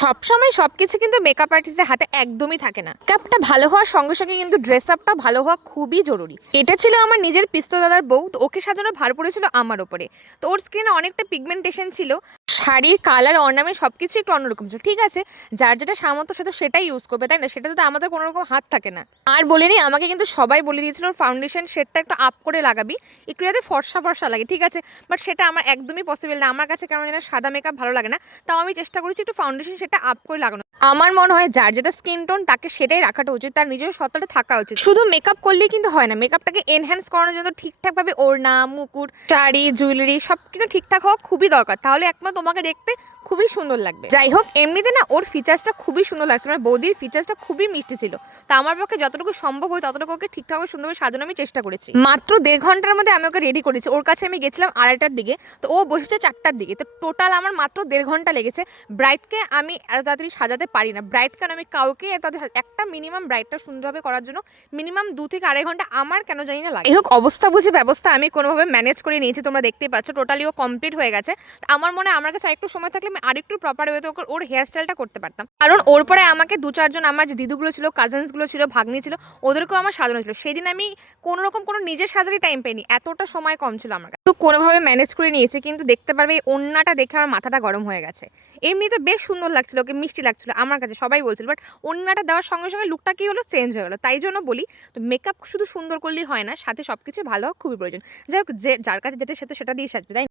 সবসময় সবকিছু কিন্তু মেকআপ আর্টিস্টের হাতে একদমই থাকে না। মেকআপটা ভালো হওয়ার সঙ্গে সঙ্গে কিন্তু ড্রেস আপটা ভালো হওয়া খুবই জরুরি। এটা ছিল আমার নিজের পিস্তো দাদার বউ, তো ওকে সাজানো ভার পড়েছিল আমার ওপরে। তো ওর স্কিনে অনেকটা পিগমেন্টেশন ছিল, শাড়ির কালার অর্নামেন্ট সব কিছু একটু অন্যরকম ছিল। ঠিক আছে, যার যেটা সামর্থ্য সে তো সেটাই ইউজ করবে, তাই না? সেটাতে তো আমাদের কোনো রকম হাত থাকে না। আর বলিনি, আমাকে কিন্তু সবাই বলে দিয়েছিল ওর ফাউন্ডেশন শেডটা একটু আপ করে লাগাবি, একটু যাতে ফর্সা ফর্সা লাগে। ঠিক আছে, বাট সেটা আমার একদমই পসিবল না। আমার কাছে কেমন যেন সাদা মেকআপ ভালো লাগে না, তাও আমি চেষ্টা করেছি একটু ফাউন্ডেশন শেডটা আপ করে লাগানো। আমার মনে হয় যার যেটা স্কিন টোন তাকে সেটাই রাখাটা উচিত, তার নিজের সত্তাটা থাকা উচিত। শুধু মেকআপ করলেই কিন্তু হয় না, মেকআপটাকে এনহ্যান্স করানোর জন্য ঠিকঠাকভাবে ওড়না, মুকুট, শাড়ি, জুয়েলারি সব কিছু ঠিকঠাক হওয়া খুবই দরকার, তাহলে একমাত্র তোমাকে দেখতে খুবই সুন্দর লাগবে। যাই হোক, এমনিতে না ওর ফিচার্সটা খুবই সুন্দর লাগছে, মানে বৌদির ফিচার্সটা খুবই মিষ্টি ছিল। তা আমার পক্ষে যতটুকু সম্ভব হয় ততটুকু ওকে ঠিকঠাক সুন্দরভাবে সাজানো আমি চেষ্টা করেছি। মাত্র 1.5 ঘন্টার মধ্যে আমি ওকে রেডি করেছি। ওর কাছে আমি গেছিলাম 2:30টার দিকে, তো ও বসেছে 4টার দিকে, তো টোটাল আমার মাত্র 1.5 ঘন্টা লেগেছে। ব্রাইডকে আমি এত তাড়াতাড়ি সাজাতে পারি না, ব্রাইড কেন আমি কাউকে তাদের একটা মিনিমাম ব্রাইডটা সুন্দরভাবে করার জন্য মিনিমাম 2 থেকে 2.5 ঘন্টা আমার কেন জানি না লাগে। এই হোক, অবস্থা বুঝে ব্যবস্থা আমি কোনোভাবে ম্যানেজ করে নিয়েছি, তোমরা দেখতেই পাচ্ছ টোটালি ও কমপ্লিট হয়ে গেছে। আমার মনে হয় আমার কাছে একটু সময় থাকলে আমি আরেকটু প্রপার ওয়েতে ওর হেয়ার স্টাইলটা করতে পারতাম, কারণ ওর পরে আমাকে 2-4 জন আমার যে দিদুগুলো ছিল, কাজিনসগুলো ছিল, ভাগ্নি ছিল, ওদেরকেও আমার সাজানো ছিল। সেদিন আমি কোনো রকম কোনো নিজের সাজারই টাইম পাইনি, এতটা সময় কম ছিল আমার কাছে। তো কোনোভাবে ম্যানেজ করে নিয়েছে, কিন্তু দেখতে পারবে এই ওড়নাটা দেখে আমার মাথাটা গরম হয়ে গেছে। এমনিতে বেশ সুন্দর লাগছিল, ওকে মিষ্টি লাগছিল আমার কাছে, সবাই বলছিল, বাট ওড়নাটা দেওয়ার সঙ্গে সঙ্গে লুকটা কি হলো, চেঞ্জ হয়ে গেলো। তাই জন্য বলি, তো মেকআপ শুধু সুন্দর করলেই হয় না, সাথে সব কিছু ভালো হওয়া খুবই প্রয়োজন। যাই হোক, যার কাছে যেটা সে তো সেটা দিয়ে সাজবে, তাই